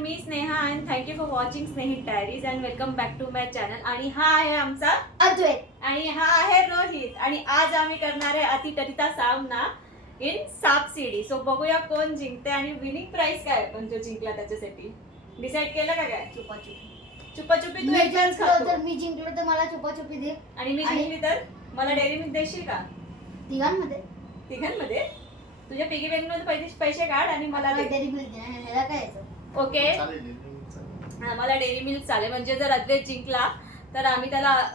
Me Sneha and thank you for watching Snehi diaries and welcome back to my channel आणि हा आहे आमचा अद्वैत. आणि हा आहे रोहित. आणि आज आम्ही करणार आहे अतिटरिता सामना इन साप सीडी. सो बघूया कोण जिंकते आणि विनिंग प्राइस काय आहे? पण जो जिंकला त्याच्यासाठी डिसाईड केलं का काय? चुपाचुपी. चुपाचुपी तू मी जिंकलो खातो. तर मी जिंकलो तर मला चुपाचुपी दे. आणि मी आणि- जिंकली तर मला डेअरी मिल्क देशील का? तिघांमध्ये. तिघांमध्ये? तुझ्या पिगी बँकमध्ये पैसे पैसे काढ आणि मला दे. डेअरी मिल्क दे. ह्याला काय यायचं? ओके. आम्हाला डेअरी मिल्क चालेल. म्हणजे जर अद्वैत जिंकला तर आम्ही त्याला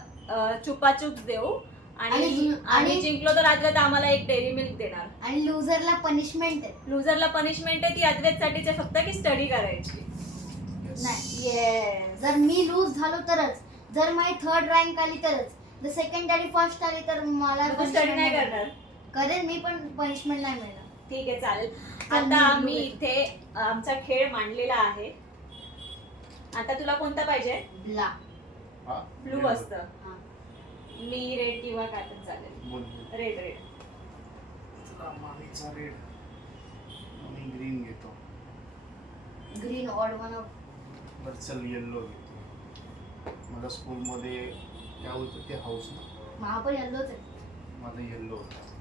चुपाचूप देऊ. आणि आणि जिं- आणि आणि- जिंकलो तर अद्वैत आम्हाला एक डेअरी मिल्क देणार. आणि लुझरला पनिशमेंट आहे. लुझरला पनिशमेंट आहे ती अद्वैत साठीच आहे फक्त की स्टडी करायची. नाही. येस जर मी लूज झालो तरच जर माझी थर्ड रँक आली तरच जर सेकंड आणि फर्स्ट आली तर मला तू punishment स्टडी नाही करणार. करेन मी पण पनिशमेंट नाही मिळणार. ठीक आहे चालेल. आता मी आम्ही इथे आमचा खेळ मांडलेला आहे. आता तुला कोणता पाहिजे? ब्ला. हा? ब्लू असतं हा. मी रेड किंवा काय पण चालेल. बोल. Red red. मामीचा रेड. मी ग्रीन घेतो. ग्रीन ऑड वन बरं चल येल्लो घेतो. मला स्कूलमध्ये काय होतं ते हाऊस ना. मला पण येल्लोच आहे. माझा येल्लो होता.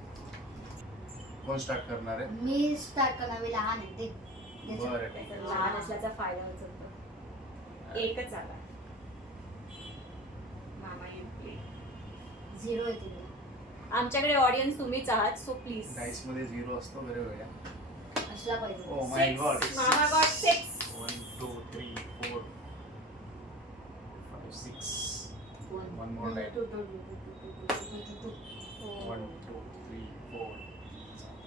कोण स्टार्ट करणार आहे मी स्टार्ट करणार मी लहान आहे ते लहान असल्याचा फायदा होत होतो एकच आला मामा झिरो आहे आमच्याकडे ऑडियन्स तुम्हीच आहात सो प्लीज डाईसमध्ये झिरो असतो बरे वेळा असला पाहिजे ओ माय गॉड मामा गॉड 6 1 2 3 4 5 6 वन मोर लाइट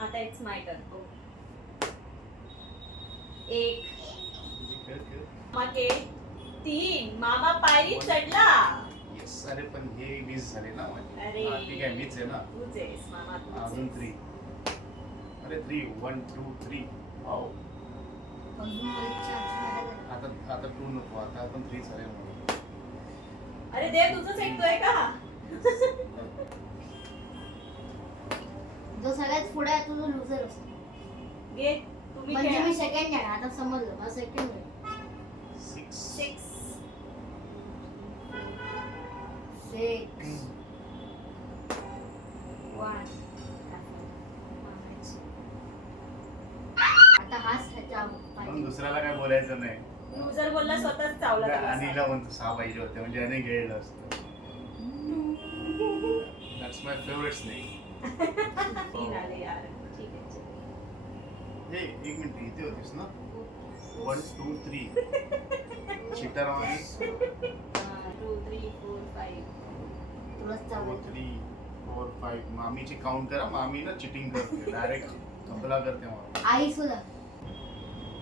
आता इट्स माय टर्न एक. तीन. मामा पायरी चढला. येस अरे पण हे वीस झाले ना अरे. ठीक आहे मीच आहे ना. तूच आहेस मामा. तूच अजून आहेस. थ्री अरे three one two three wow अजून मिळाला. आता आता टू नको आता आपण थ्री झाले म्हणून. अरे देव तुझंच ऐकतोय का? जो सगळ्यात पुढे आहे तो जो लुझर असतो. घे तुम्ही म्हणजे मी सेकंड आहे आता समजलं मला सेकंड आहे सिक्स सिक्स सिक्स वन आता हाच ह्याच्या म्हणून पाहिजे दुसऱ्याला काय बोलायचं नाही. लुजर बोलला स्वतःच चावला त्याला आणि असा. हिला म्हणतो सहा पाहिजे होते. म्हणजे याने खेळलं असतं. दॅट्स माय फेवरेट स्नेक तीन आले यार ठीक आहे. हे एक मिनिट इथे होतीस ना? One two three. two, three, four, five. तुलाच फोर थ्री फोर फाईव्ह. मामीची काउंट करा. मामी ना चिटिंग करते. डायरेक्ट कपला करते मला आई सुद्धा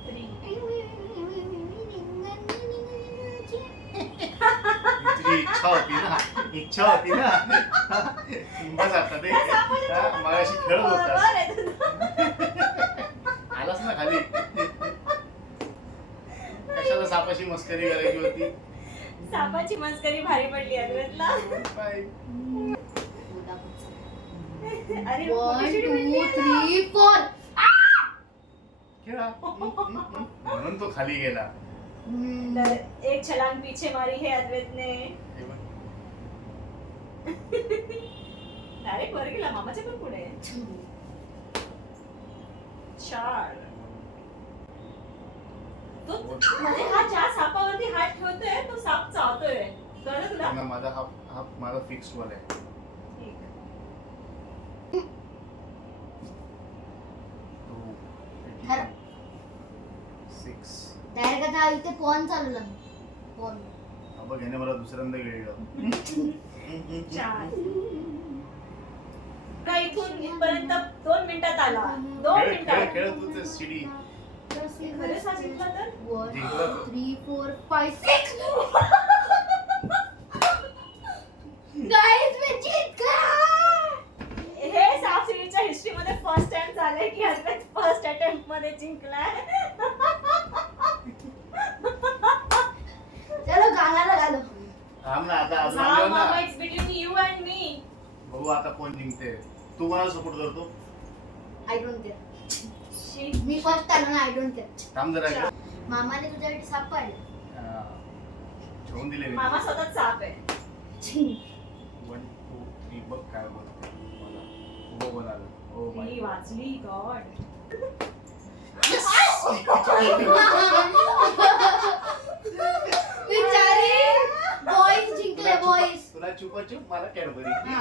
Three. तुझी इच्छा होती ना इच्छा होती ना बस आता ते हा, मगाशी खेळत होता. आलास ना खाली कशाला सापाशी मस्करी करायची होती सापाची मस्करी भारी पडली अद्वैतला. अरे वन टू. थ्री फोर खेळा म्हणून तो खाली गेला. तर एक छलांग पीछे मारी है अद्वैत ने. डायरेक्ट वर गेला मामाच्या पण पुढे. चार. तो म्हणजे हा ज्या सापावरती हात ठेवतोय तो साप चावतोय. कळलं तुला? ना माझा हा हा माझा फिक्स वर आहे. ठीक. आता इथे पॉन चालवला पॉन बघ याने मला दुसऱ्यांदा चार का इथून इथपर्यंत दोन मिनिटात आला. दोन खेळ खेळ मिनिटात. खेळ तू ते सीडी खरंच हा जिंकला तर? वन जिंकला तो. Three four five six guys मी जिंकला! हे साप सिडीच्या हिस्ट्री मध्ये फर्स्ट टाइम झालंय की हजबंड फर्स्ट अटेम्प्टमध्ये जिंकलाय चलो गाण्याला घालो थांब ना आता अजून Now, आलो ना Mama, it's between you and me. बघू आता कोण जिंकते तू मला सपोर्ट करतो? आय डोंट केअर She मी फर्स्ट आलो ना आय डोंट केअर थांब जरा. मामाने तुझ्यासाठी साप पाडला. ठेवून दिले मी. मामा स्वतः साप आहे. वन टू थ्री बघ काय बोलते. मला. उभं बोलायला. ओ ती माय वाचली गॉड बिचारी बॉईज जिंकले बॉईज तुला चुपा चुप मला कॅडबरी हा.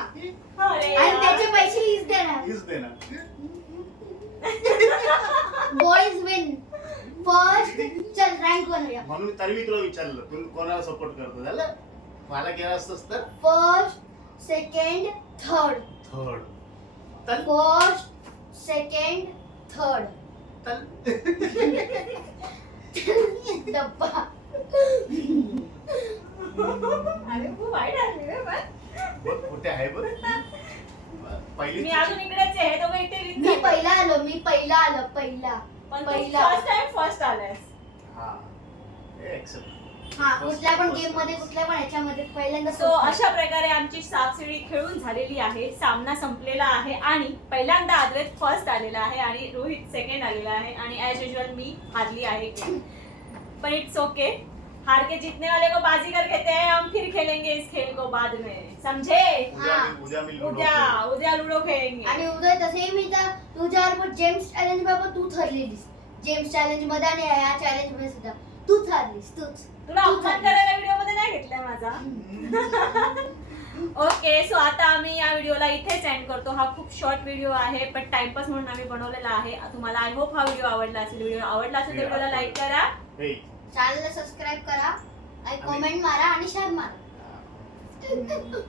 अरे आणि. त्याचे पैसे हीच देणार. हीच दे ना बॉईज विन फर्स्ट चल रँक बनूया म्हणून तरी मी तुला विचारलं तू कोणाला सपोर्ट करतो? झालं? मला केलं असतंस तर? फर्स्ट सेकंड थर्ड थर्ड तल फर्स्ट सेकंड थर्ड तल डब्बा. अरे खूप वाईट आली रे पण. बघ कुठे आहे बघ पहिली मी अजून इकडेच आहे तो इथे मी. पहिला आलो मी पहिला आलो पहिला. पण पहिला. फर्स्ट टाइम फर्स्ट आलायस. हा. एक्सेप्ट हा कुठल्या पण गेममध्ये कुठल्या पण ह्याच्यामध्ये पहिल्यांदा सो अशा प्रकारे आमची सापशिडी खेळून झालेली आहे सामना संपलेला आहे आणि पहिल्यांदा अद्वैत फर्स्ट आलेला आहे आणि रोहित सेकंड आलेला आहे आणि ऍज युजल मी हारली आहे. पण इट्स ओके हार के जीतने वाले को बाजीगर कहते हैं हम फिर खेलेंगे इस खेल को बाद में। समझे? उद्या हा. उद्या लुडो खेळेंगे आणि उदय तसेही मी तर तुझ्याबरोबर जेम्स चॅलेंज बरोबर तू ठरलेलीस. जेम्स चॅलेंजमध्ये आणि या चॅलेंजमध्ये सुद्धा. तू ठरलीस तूच. तुला अपमान करायला व्हिडिओमध्ये नाही घेतलाय माझा? ओके सो आता आम्ही या व्हिडिओला इथेच एंड करतो. हा खूप शॉर्ट व्हिडिओ आहे पण टाइमपास म्हणून आम्ही बनवलेला आहे. तुम्हाला आय होप हा व्हिडिओ आवडला असेल. व्हिडिओ आवडला असेल तर व्हिडिओला लाईक करा. हे, चॅनलला सबस्क्राईब करा आणि कमेंट मारा आणि शेअर मारा.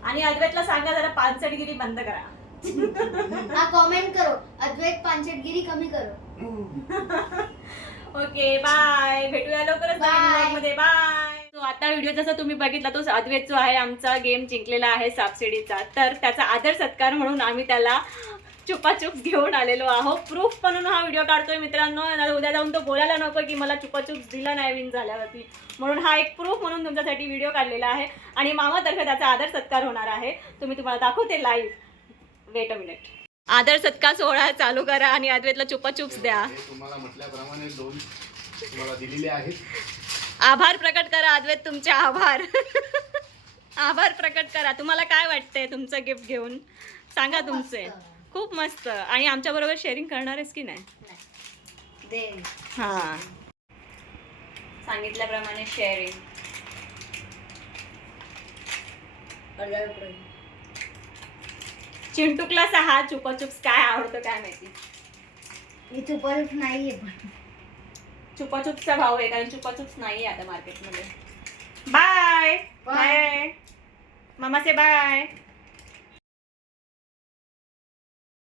आणि अद्वैतला सांगा जरा पानसटगिरी बंद करा. हा कमेंट करो. अद्वैत पांचटगिरी कमी करो. ओके बाय भेटूया लवकरच मध्ये बाय तो आता व्हिडिओ जसा तुम्ही बघितला तो अद्वैत जो आहे. आमचा गेम जिंकलेला आहे सापसिडीचा तर त्याचा आदर सत्कार म्हणून आम्ही त्याला चुपाचुप घेऊन आलेलो आहोत. प्रूफ म्हणून हा व्हिडिओ काढतोय मित्रांनो. उद्या जाऊन तो बोलायला नको की मला चुपाचुप दिला नाही विन झाल्यावरती. म्हणून हा एक प्रूफ म्हणून तुमच्यासाठी व्हिडिओ काढलेला आहे. आणि मामातर्फे त्याचा आदर सत्कार होणार आहे. तुम्ही तुम्हाला दाखवते लाईव्ह वेट अ मिनिट आदर सत्कार सोहळा चालू करा आणि अद्वैतला चुपाचुप्स द्या. तुम्हाला म्हटल्याप्रमाणे दोन तुम्हाला दिलेले आहेत. आभार प्रकट करा अद्वैत तुमचे आभार. आभार प्रकट करा. तुम्हाला काय वाटतंय तुमचं गिफ्ट घेऊन? सांगा तुमचे. खूप मस्त. आणि आमच्या बरोबर शेअरिंग करणार आहेस की नाही? दे. हा. सांगितल्याप्रमाणे शेअरिंग चिंटुकला सहा चुपाचुप्स काय आवडतं काय माहिती? मी चुपल नाहीये पण. चुपाचुप्सचा भाव आहे कारण चुपाचुप्स नाही आहे आता मार्केटमध्ये बाय. Bye मामाचे bye